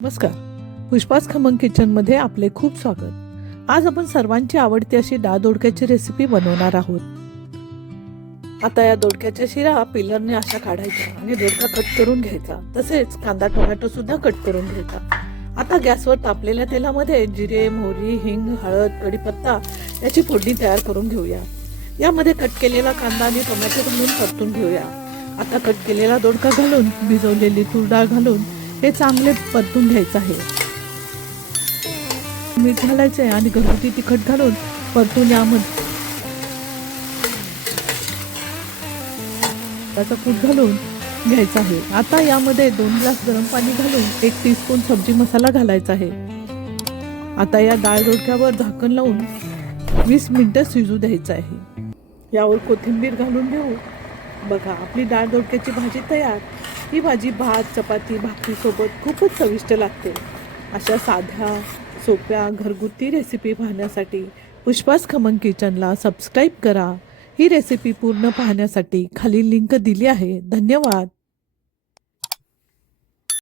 नमस्कार. पुष्पास खमंग किचनमध्ये आपले खूप स्वागत. आज आपण सर्वांची आवडती अशी डाळ दोडक्याची रेसिपी बनवणार आहोत. आता या दोडक्याच्या शिरा पिलरने अशा काढायच्या आणि दोडका कट करून घ्यायचा. तसेच कांदा टोमॅटो सुद्धा कट करून घ्यायचा. आता गॅसवर तापलेल्या तेलामध्ये जिरे, मोहरी, हिंग, हळद, कढीपत्ता याची फोडणी तयार करून घेऊया. यामध्ये कट केलेला कांदा आणि टोमॅटो घालून परतून घेऊया. आता कट केलेला दोडका घालून भिजवलेली तूर डाळ घालून हे चांगले परतून घ्यायचं आहे. मीठ घालायचे आणि घरगुती तिखट घालून परतून यामध्ये त्याचा कूट घालून घ्यायचा आहे. आता यामध्ये 2 ग्लास गरम पाणी घालून 1 टीस्पून सब्जी मसाला घालायचा आहे. आता या डाळ दोडक्यावर झाकण लावून 20 मिनिटं शिजू द्यायचं आहे. यावर कोथिंबीर घालून घेऊ. बघा, आपली डाळ दोडक्याची भाजी तयार. ही भाजी भात, चपाती, भाकरीसोबत खूपच चविष्ट लागते. अशा साध्या, सोप्या, घरगुती रेसिपी पाहण्यासाठी पुष्पास खमंग किचनला सबस्क्राईब करा. ही रेसिपी पूर्ण पाहण्यासाठी खाली लिंक दिली आहे. धन्यवाद.